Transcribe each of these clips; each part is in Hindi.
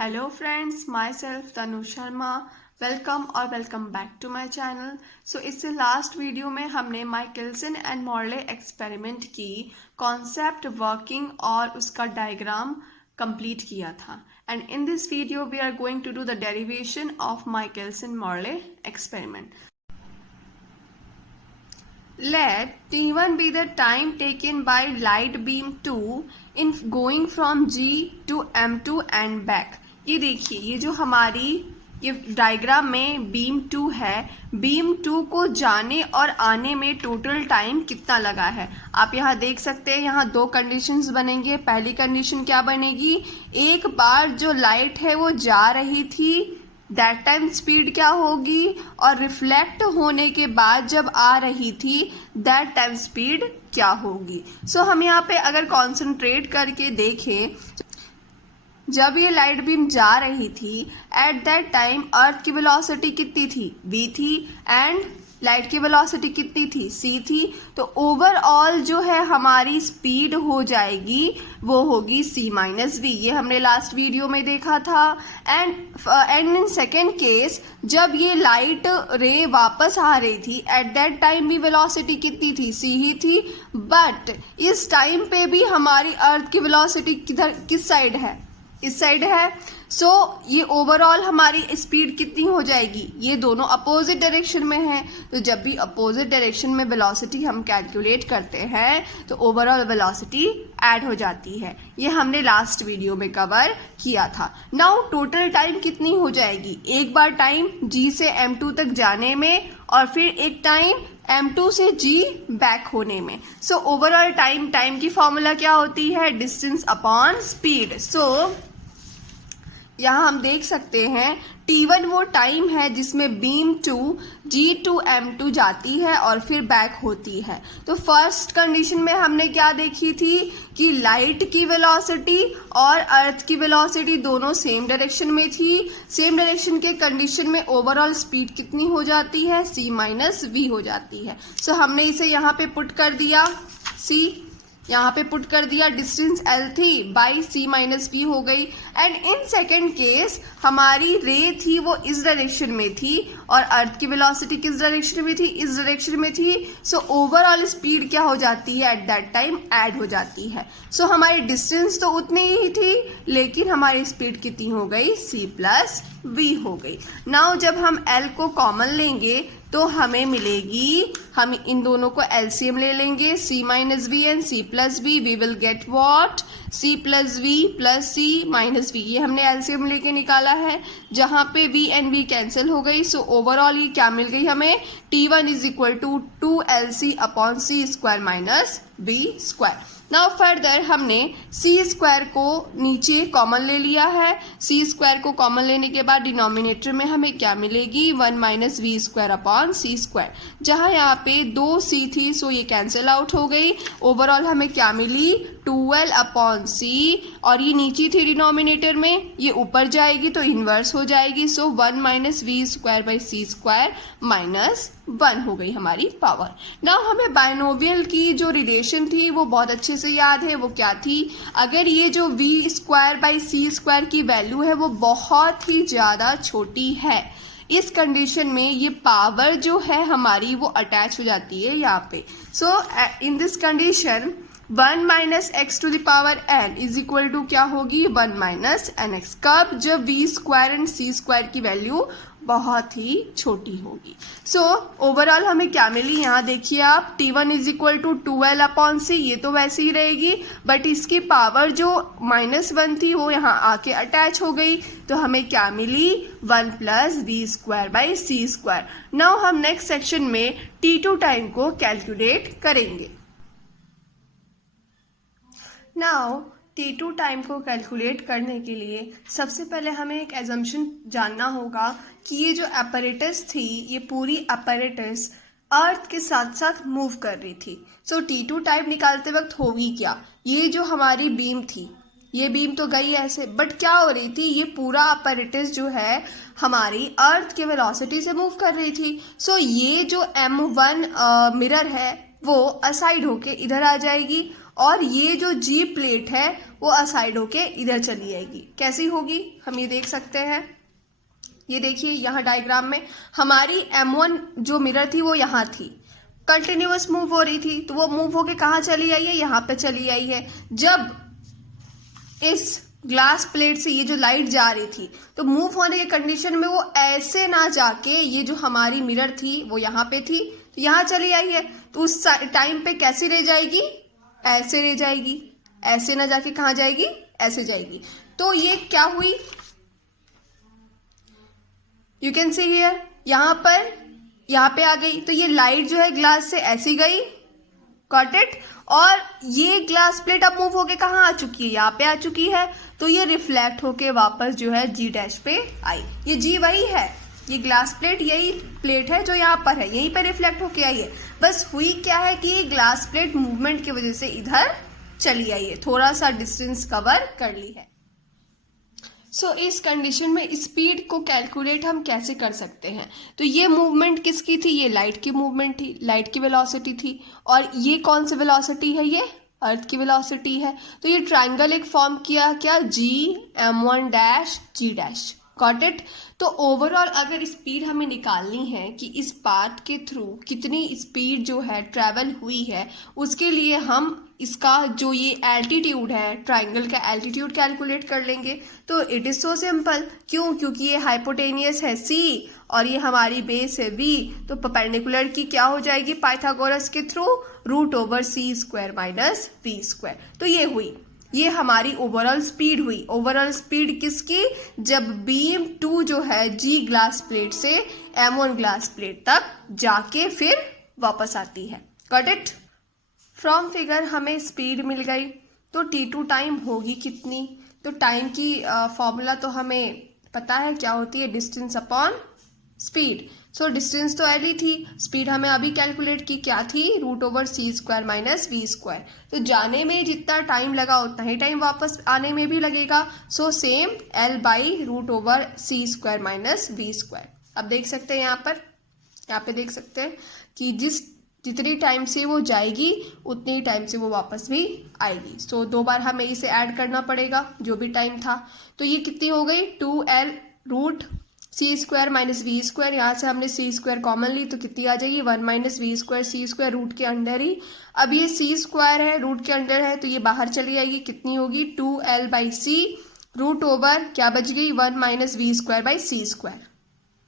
Hello friends, myself Tanu Sharma. Welcome back to my channel. So इससे लास्ट वीडियो में हमने माइकलसन एंड मॉर्ले एक्सपेरिमेंट की कॉन्सेप्ट वर्किंग और उसका डायग्राम कंप्लीट किया था। And in this video we are going to do the derivation of Michelson Morley experiment. Let T1 be the time taken by light beam 2 in going from G to M2 and back। ये देखिए, ये जो हमारी ये डायग्राम में बीम 2 है, बीम 2 को जाने और आने में टोटल टाइम कितना लगा है आप यहाँ देख सकते हैं। यहाँ दो कंडीशंस बनेंगे। पहली कंडीशन क्या बनेगी, एक बार जो लाइट है वो जा रही थी दैट टाइम स्पीड क्या होगी, और रिफ्लेक्ट होने के बाद जब आ रही थी दैट टाइम स्पीड क्या होगी। सो हम यहाँ पे अगर कॉन्सेंट्रेट करके देखें, जब ये लाइट बीम जा रही थी एट दैट टाइम अर्थ की वेलोसिटी कितनी थी, v थी, एंड लाइट की वेलोसिटी कितनी थी, c थी। तो ओवरऑल जो है हमारी स्पीड हो जाएगी वो होगी c माइनस वी। ये हमने लास्ट वीडियो में देखा था। एंड इन सेकेंड केस, जब ये लाइट रे वापस आ रही थी एट दैट टाइम भी वेलोसिटी कितनी थी, c ही थी। बट इस टाइम पे भी हमारी अर्थ की वेलोसिटी किस साइड है, इस साइड है। सो ये ओवरऑल हमारी स्पीड कितनी हो जाएगी, ये दोनों अपोजिट डायरेक्शन में है। तो जब भी अपोजिट डायरेक्शन में वेलोसिटी हम कैलकुलेट करते हैं तो ओवरऑल वेलोसिटी ऐड हो जाती है। ये हमने लास्ट वीडियो में कवर किया था। नाउ टोटल टाइम कितनी हो जाएगी, एक बार टाइम G से M2 तक जाने में और फिर एक टाइम M2 से G बैक होने में। सो ओवरऑल टाइम की फॉर्मूला क्या होती है, डिस्टेंस अपॉन स्पीड। सो यहाँ हम देख सकते हैं T1 वो टाइम है जिसमें बीम 2 G to M2 जाती है और फिर बैक होती है। तो फर्स्ट कंडीशन में हमने क्या देखी थी कि लाइट की वेलोसिटी और अर्थ की वेलोसिटी दोनों सेम डायरेक्शन में थी। सेम डायरेक्शन के कंडीशन में ओवरऑल स्पीड कितनी हो जाती है, c माइनस वी हो जाती है। सो हमने इसे यहाँ पे पुट कर दिया, c यहाँ पे पुट कर दिया, डिस्टेंस L थी बाई c माइनस वी हो गई। एंड इन सेकेंड केस हमारी रे थी वो इस डायरेक्शन में थी और अर्थ की वेलोसिटी किस डायरेक्शन में थी, इस डायरेक्शन में थी। सो ओवरऑल स्पीड क्या हो जाती है एट दैट टाइम, ऐड हो जाती है। सो हमारी डिस्टेंस तो उतनी ही थी लेकिन हमारी स्पीड कितनी हो गई, c प्लस v हो गई। नाउ जब हम L को कॉमन लेंगे तो हमें मिलेगी, हम इन दोनों को एलसीएम ले लेंगे, c minus V and c plus V, we will get what, c plus V plus c minus V. ये हमने एलसीएम लेके निकाला है जहां पे v एंड v कैंसिल हो गई। सो ओवरऑल ये क्या मिल गई हमें, T1 is equal to 2LC upon c square minus v square. Now further हमने c स्क्वायर को नीचे कॉमन ले लिया है। c स्क्वायर को कॉमन लेने के बाद डिनोमिनेटर में हमें क्या मिलेगी, 1 minus V square upon c square. जहां यहाँ पे 2c थी सो ये कैंसिल आउट हो गई। ओवरऑल हमें क्या मिली, 12 अपॉन c, और ये नीचे थी डिनोमिनेटर में, ये ऊपर जाएगी तो इन्वर्स हो जाएगी। So 1 minus V square by c square minus 1 हो गई हमारी पावर। नाउ हमें बाइनोमियल की जो रिलेशन थी वो बहुत अच्छे से याद है। वो क्या थी, अगर ये जो v square by c square की वैल्यू है वो बहुत ही ज़्यादा छोटी है, इस कंडीशन में ये पावर जो है हमारी वो अटैच हो जाती है यहाँ पे। So in this condition 1 minus X to the power n is equal to क्या होगी, 1 माइनस एन एक्स। कब, जब v square and c square की वैल्यू बहुत ही छोटी होगी। सो ओवरऑल हमें क्या मिली, यहाँ देखिए आप, T1 is equal to 12 upon c, ये तो वैसे ही रहेगी बट इसकी पावर जो -1 थी वो यहाँ आके अटैच हो गई। तो हमें क्या मिली, 1 plus V square by c square. Now हम नेक्स्ट सेक्शन में T2 टाइम को कैलकुलेट करेंगे। नाउ T2 टाइम को कैलकुलेट करने के लिए सबसे पहले हमें एक एजम्पशन जानना होगा कि ये जो अपैरेटस थी, ये पूरी अपैरेटस अर्थ के साथ साथ मूव कर रही थी। सो T2 टाइम निकालते वक्त होगी क्या, ये जो हमारी बीम थी, ये बीम तो गई ऐसे, बट क्या हो रही थी, ये पूरा अपैरेटस जो है हमारी अर्थ के वेलोसिटी से मूव कर रही थी। सो ये जो M1 मिरर है वो असाइड होके इधर आ जाएगी और ये जो जी प्लेट है वो असाइड होके इधर चली जाएगी। कैसी होगी हम ये देख सकते हैं। ये देखिए यहाँ डायग्राम में हमारी M1 जो मिरर थी वो यहाँ थी, कंटिन्यूअस मूव हो रही थी, तो वो मूव होके कहाँ चली आई है, यहाँ पे चली आई है। जब इस ग्लास प्लेट से ये जो लाइट जा रही थी तो मूव होने के कंडीशन में वो ऐसे ना जाके, ये जो हमारी मिरर थी वो यहाँ पे थी तो यहाँ चली आई है, तो उस टाइम पे कैसी रह जाएगी, ऐसे रह जाएगी। ऐसे ना जाके कहाँ जाएगी, ऐसे जाएगी। तो ये क्या हुई, यू कैन सी हियर, यहाँ पे आ गई। तो ये लाइट जो है ग्लास से ऐसी गई, गॉट इट। और ये ग्लास प्लेट अब मूव होके कहाँ आ चुकी है, यहाँ पे आ चुकी है। तो ये रिफ्लेक्ट होके वापस जो है जी डैश पे आई। ये जी वही है, ये ग्लास प्लेट यही प्लेट है जो यहाँ पर है, यहीं पे रिफ्लेक्ट होके आई है। बस हुई क्या है कि ये ग्लास प्लेट मूवमेंट की वजह से इधर चली आई है, थोड़ा सा डिस्टेंस कवर कर ली है। सो इस कंडीशन में स्पीड को कैलकुलेट हम कैसे कर सकते हैं। तो ये मूवमेंट किसकी थी, ये लाइट की मूवमेंट थी, लाइट की वेलोसिटी थी। और ये कौन सी वेलोसिटी है, ये अर्थ की वेलोसिटी है। तो ये ट्राइंगल एक फॉर्म किया क्या, G m1 dash G dash, got it. तो ओवरऑल अगर स्पीड हमें निकालनी है कि इस पाथ के थ्रू कितनी स्पीड जो है ट्रैवल हुई है, उसके लिए हम इसका जो ये एल्टीट्यूड है, ट्राइंगल का एल्टीट्यूड कैलकुलेट कर लेंगे। तो इट इज सो सिंपल, क्यों, क्योंकि ये हाइपोटेनियस है C और ये हमारी बेस है V, तो परपेंडिकुलर की क्या हो जाएगी पाइथागोरस के थ्रू, √c² माइनस v²। तो ये हुई, ये हमारी ओवरऑल स्पीड हुई। ओवरऑल स्पीड किसकी, जब बीम 2 जो है जी ग्लास प्लेट से M1 ग्लास प्लेट तक जाके फिर वापस आती है, गॉट इट। फ्रॉम फिगर हमें स्पीड मिल गई, तो T2 टाइम होगी कितनी। तो टाइम की फॉर्मूला तो हमें पता है क्या होती है, distance upon speed. So distance तो एल ही थी, स्पीड हमें अभी कैलकुलेट की क्या थी, √c² माइनस v²। तो जाने में जितना टाइम लगा उतना ही टाइम वापस आने में भी लगेगा। So same L/√c² minus v²। अब देख सकते हैं यहाँ पे देख सकते हैं कि जितनी टाइम से वो जाएगी उतनी टाइम से वो वापस भी आएगी। सो 2 बार हमें इसे ऐड करना पड़ेगा जो भी टाइम था। तो ये कितनी हो गई, 2L√c² माइनस v²। यहाँ से हमने c² कॉमन ली तो कितनी आ जाएगी, 1 माइनस v² c² रूट के अंडर ही। अब ये c² है, रूट के अंडर है, तो ये बाहर चली जाएगी, कितनी होगी 2L/c रूट ओवर क्या बच गई 1 माइनस v²/c²।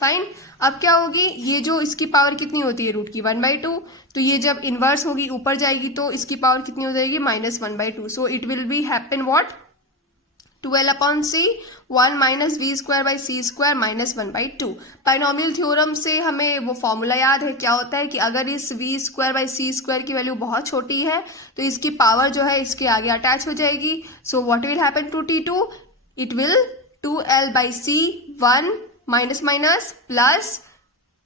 फाइन। अब क्या होगी, ये जो इसकी पावर कितनी होती है रूट की 1/2, तो ये जब इनवर्स होगी ऊपर जाएगी तो इसकी पावर कितनी हो जाएगी -1/2। So it will be happen what, 12/c 1 minus v²/c² minus 1/2। Binomial theorem से हमें वो फॉर्मूला याद है, क्या होता है कि अगर इस v²/c² की वैल्यू बहुत छोटी है तो इसकी पावर जो है इसके आगे अटैच हो जाएगी। So what will happen to T2, it will 2L/c 1 minus minus plus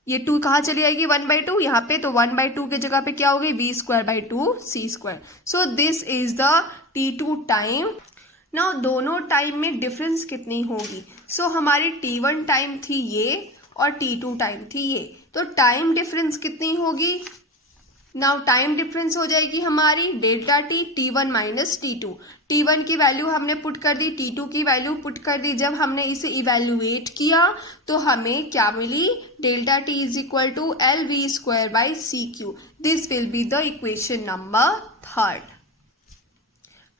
ये 2 कहाँ चली आएगी 1/2 यहाँ पे, तो 1/2 के जगह पे क्या हो गई v²/2 c²। So this is the T2 time. Now दोनों टाइम में डिफरेंस कितनी होगी। सो हमारी T1 टाइम थी ये और T2 टाइम थी ये, तो टाइम डिफरेंस कितनी होगी। नाउ टाइम डिफरेंस हो जाएगी हमारी ΔT T1 minus T2। T1 की वैल्यू हमने पुट कर दी, T2 की वैल्यू पुट कर दी। जब हमने इसे इवेल्युएट किया तो हमें क्या मिली, ΔT is equal to LV²/CQ। This will be the equation number 3।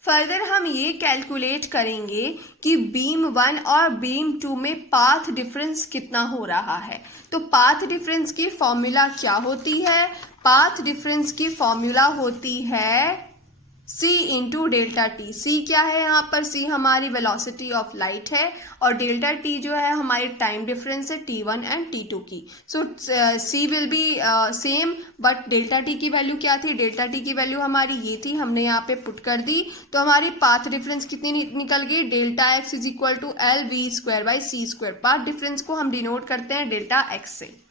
Further हम ये कैलकुलेट करेंगे कि बीम 1 और बीम 2 में पाथ डिफरेंस कितना हो रहा है। तो पाथ डिफरेंस की फॉर्मूला क्या होती है, पाथ डिफरेंस की फॉर्मूला होती है c इंटू ΔT। c क्या है यहाँ पर, c हमारी वेलोसिटी ऑफ लाइट है और ΔT जो है हमारी टाइम डिफरेंस है T1 एंड T2 की। सो c will be same, but ΔT की वैल्यू क्या थी, ΔT की वैल्यू हमारी ये थी, हमने यहाँ पे पुट कर दी। तो हमारी पाथ डिफरेंस कितनी निकल गई, ΔX is equal to LV²/c²। Path difference को हम डिनोट करते हैं ΔX से।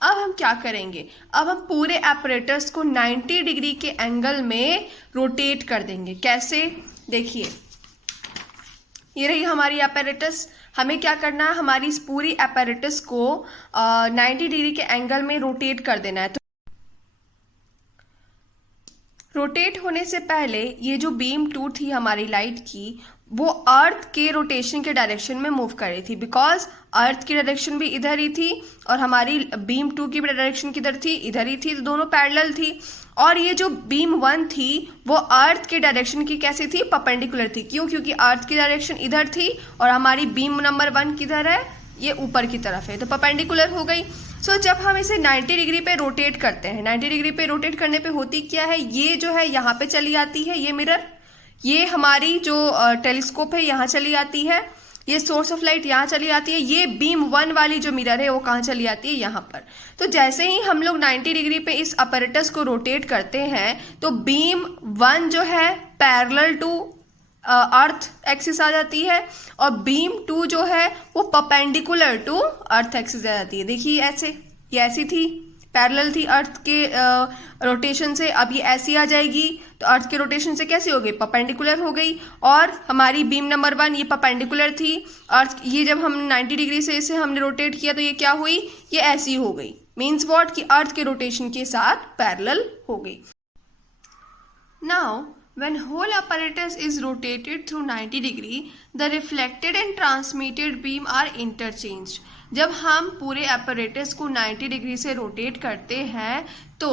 अब हम क्या करेंगे, अब हम पूरे एपरेटस को 90 डिग्री के एंगल में रोटेट कर देंगे। कैसे, देखिए ये रही हमारी एपरेटस। हमें क्या करना है, हमारी इस पूरी एपरेटस को 90 डिग्री के एंगल में रोटेट कर देना है। तो रोटेट होने से पहले ये जो बीम 2 थी हमारी लाइट की, वो अर्थ के रोटेशन के डायरेक्शन में मूव कर रही थी, बिकॉज अर्थ की डायरेक्शन भी इधर ही थी और हमारी बीम 2 की भी डायरेक्शन किधर थी, इधर ही थी, तो दोनों पैरेलल थी। और ये जो बीम 1 थी वो अर्थ के डायरेक्शन की कैसी थी, परपेंडिकुलर थी। क्यों? क्योंकि अर्थ की डायरेक्शन इधर थी और हमारी बीम नंबर 1 किधर है, ये ऊपर की तरफ है, तो परपेंडिकुलर हो गई। सो जब हम इसे 90 डिग्री पे रोटेट करते हैं, 90 डिग्री पे रोटेट करने पे होती क्या है, ये जो है यहाँ पे चली आती है, ये मिरर, ये हमारी जो टेलीस्कोप है यहाँ चली आती है, ये सोर्स ऑफ लाइट यहाँ चली आती है, ये बीम 1 वाली जो मिरर है वो कहाँ चली आती है, यहाँ पर। तो जैसे ही हम लोग 90 डिग्री पे इस अपैरेटस को रोटेट करते हैं तो बीम 1 जो है पैरेलल टू अर्थ एक्सिस आ जाती है और बीम 2 जो है वो परपेंडिकुलर टू अर्थ एक्सिस आ जाती है। देखिए ऐसे, ये ऐसी थी, पैरेलल थी अर्थ के रोटेशन से, अब ये ऐसी आ जाएगी तो अर्थ के रोटेशन से कैसी हो गई, परपेंडिकुलर हो गई। और हमारी बीम नंबर 1 ये परपेंडिकुलर थी अर्थ, ये जब हम 90 डिग्री से इसे हमने रोटेट किया तो ये क्या हुई, ये ऐसी हो गई। मीन्स व्हाट, कि अर्थ के रोटेशन के साथ पैरेलल हो गई। Now when whole apparatus is rotated through 90 degree, the reflected and transmitted beam are interchanged. जब हम पूरे apparatus को 90 डिग्री से रोटेट करते हैं तो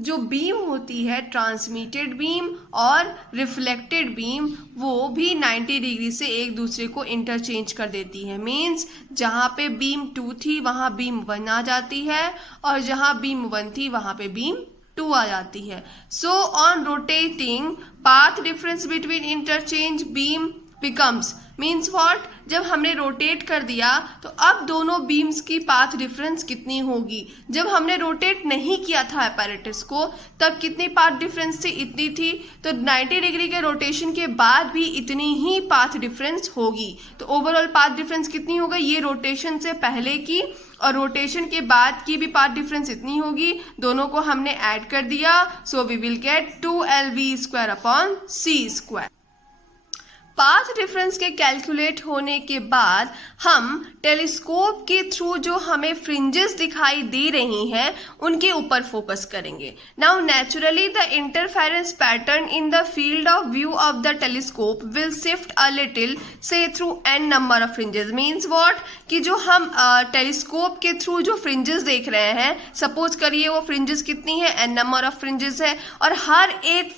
जो बीम होती है, ट्रांसमिटेड बीम और रिफ्लेक्टेड बीम, वो भी 90 डिग्री से एक दूसरे को इंटरचेंज कर देती है। मीन्स जहाँ पे बीम 2 थी वहाँ बीम 1 आ जाती है और जहाँ बीम 1 थी वहाँ पे बीम 2 आ जाती है। So on rotating path difference between interchange beam becomes, means what, जब हमने रोटेट कर दिया तो अब दोनों बीम्स की पाथ डिफरेंस कितनी होगी। जब हमने रोटेट नहीं किया था अपैरेटस को तब कितनी पाथ डिफरेंस थी, इतनी थी। तो 90 डिग्री के रोटेशन के बाद भी इतनी ही पाथ डिफरेंस होगी। तो ओवरऑल पाथ डिफरेंस कितनी हो गई, ये रोटेशन से पहले की और रोटेशन के बाद की भी पाथ डिफरेंस इतनी होगी। दोनों को हमने ऐड कर दिया, so we will get 2lv² upon c²। Path difference के कैलकुलेट होने के बाद हम टेलीस्कोप के थ्रू जो हमें फ्रिंजेस दिखाई दे रही हैं उनके ऊपर फोकस करेंगे। Now naturally the interference pattern in the field of view of the telescope will shift a little say through n number of fringes. Means what, कि जो हम टेलीस्कोप के थ्रू जो फ्रिंजेस देख रहे हैं, सपोज करिए वो फ्रिंजेस कितनी है, n नंबर ऑफ फ्रिंजेस है और हर एक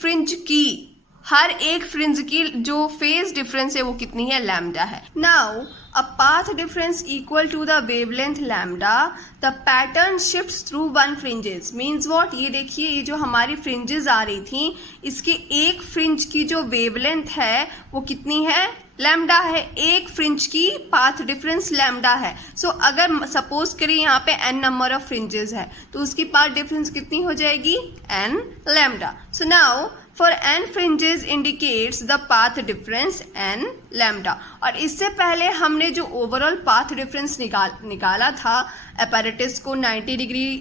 फ्रिंज की जो फेज डिफरेंस है वो कितनी है, लैम्डा है। Now uh path difference equal to the wavelength lambda, the pattern shifts through 1 fringes. Means what, ये देखिए ये जो हमारी फ्रिंजेस आ रही थी इसके एक फ्रिंज की जो वेवलेंथ है वो कितनी है, लैम्डा है। एक फ्रिंज की पाथ डिफरेंस लैम्डा है। सो अगर सपोज करिए यहाँ पे n नंबर ऑफ फ्रिंजेस है तो उसकी पाथ डिफरेंस कितनी हो जाएगी, n lambda. So now for n fringes indicates the path difference n lambda। और इससे पहले हमने जो ओवरऑल पाथ डिफरेंस निकाला था अपैरेटस को 90 डिग्री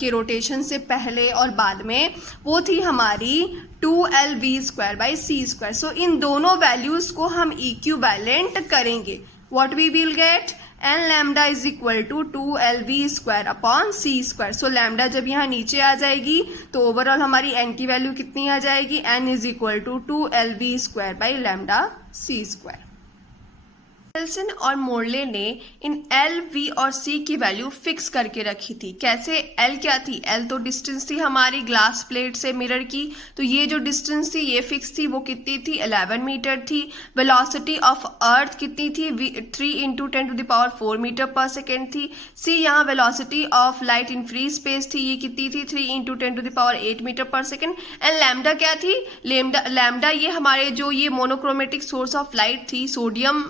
के रोटेशन से पहले और बाद में, वो थी हमारी 2lv²/c²। सो इन दोनों वैल्यूज को हम इक्विवेलेंट करेंगे। What we will get, n lambda is equal to 2lv² upon c²। So lambda जब यहाँ नीचे आ जाएगी तो ओवरऑल हमारी n की वैल्यू कितनी आ जाएगी, n is equal to 2lv²/λ c²। Wilson और मोर्ले ने इन L, V और C की वैल्यू फिक्स करके रखी थी। कैसे? L क्या थी, L तो डिस्टेंस थी हमारी ग्लास प्लेट से मिरर की, तो ये जो डिस्टेंस थी ये फिक्स थी, वो कितनी थी, 11 मीटर थी। वेलोसिटी ऑफ अर्थ कितनी थी, 3 × 10⁴ मीटर पर सेकेंड थी। C यहाँ velocity of light in free space थी, ये कितनी थी, 3 × 10⁸ मीटर पर सेकेंड। एंड लैम्डा क्या थी, लैम्डा ये हमारे जो ये मोनोक्रोमेटिक सोर्स ऑफ लाइट थी सोडियम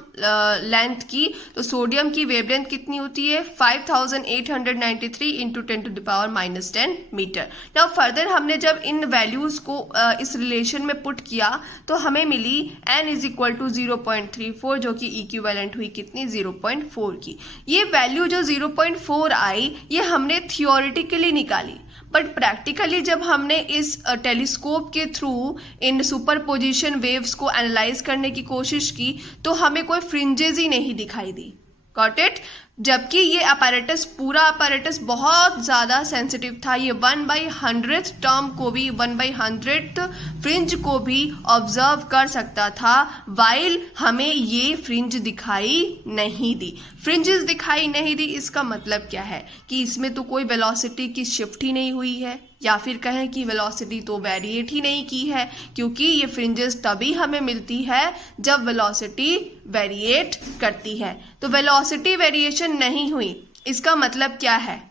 लेंथ की, तो सोडियम की वेवलेंथ कितनी होती है, 5893 × 10⁻⁻10 मीटर। नाउ फर्दर हमने जब इन वैल्यूज को इस रिलेशन में पुट किया तो हमें मिली n इज इक्वल टू 0.34, जो कि इक्विवेलेंट हुई कितनी, 0.4 की। ये वैल्यू जो 0.4 आई ये हमने थियोरिटिकली निकाली, बट प्रैक्टिकली जब हमने इस टेलीस्कोप के थ्रू इन सुपरपोजिशन वेव्स को एनालाइज करने की कोशिश की तो हमें कोई फ्रिंजेस ही नहीं दिखाई दी। Got it. जबकि ये अपैरेटस, पूरा अपैरेटस बहुत ज़्यादा सेंसिटिव था, ये 1/100th टर्म को भी, 1/100th फ्रिंज को भी ऑब्जर्व कर सकता था, वाइल हमें ये फ्रिंज दिखाई नहीं दी। फ्रिंजेस दिखाई नहीं दी, इसका मतलब क्या है कि इसमें तो कोई वेलोसिटी की शिफ्ट ही नहीं हुई है, या फिर कहें कि वेलोसिटी तो वेरिएट ही नहीं की है, क्योंकि ये फ्रिंजेस तभी हमें मिलती है जब वेलोसिटी वेरिएट करती है। तो वेलोसिटी वेरिएशन नहीं हुई, इसका मतलब क्या है?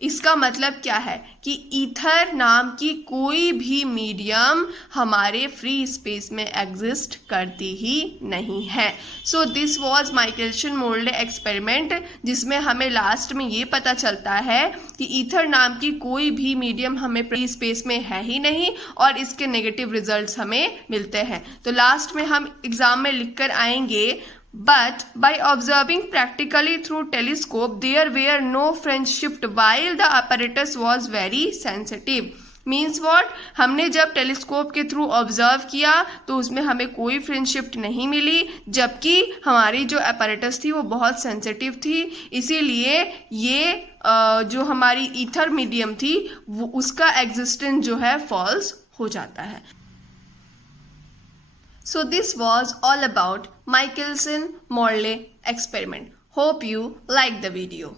इसका मतलब क्या है कि ईथर नाम की कोई भी मीडियम हमारे फ्री स्पेस में एग्जिस्ट करती ही नहीं है। So this was Michelson Morley experiment, जिसमें हमें लास्ट में ये पता चलता है कि ईथर नाम की कोई भी मीडियम हमें फ्री स्पेस में है ही नहीं, और इसके नेगेटिव रिजल्ट्स हमें मिलते हैं। तो लास्ट में हम एग्जाम में लिख कर आएंगे, but by observing practically through telescope there were no French shift while the apparatus was very sensitive। Means what, हमने जब टेलीस्कोप के थ्रू ऑब्जर्व किया तो उसमें हमें कोई फ्रिंज शिफ्ट नहीं मिली, जबकि हमारी जो अपैरेटस थी वो बहुत सेंसिटिव थी। इसीलिए ये जो हमारी ईथर मीडियम थी वो उसका एग्जिस्टेंस जो है फॉल्स हो जाता है। So this was all about Michelson-Morley experiment. Hope you liked the video.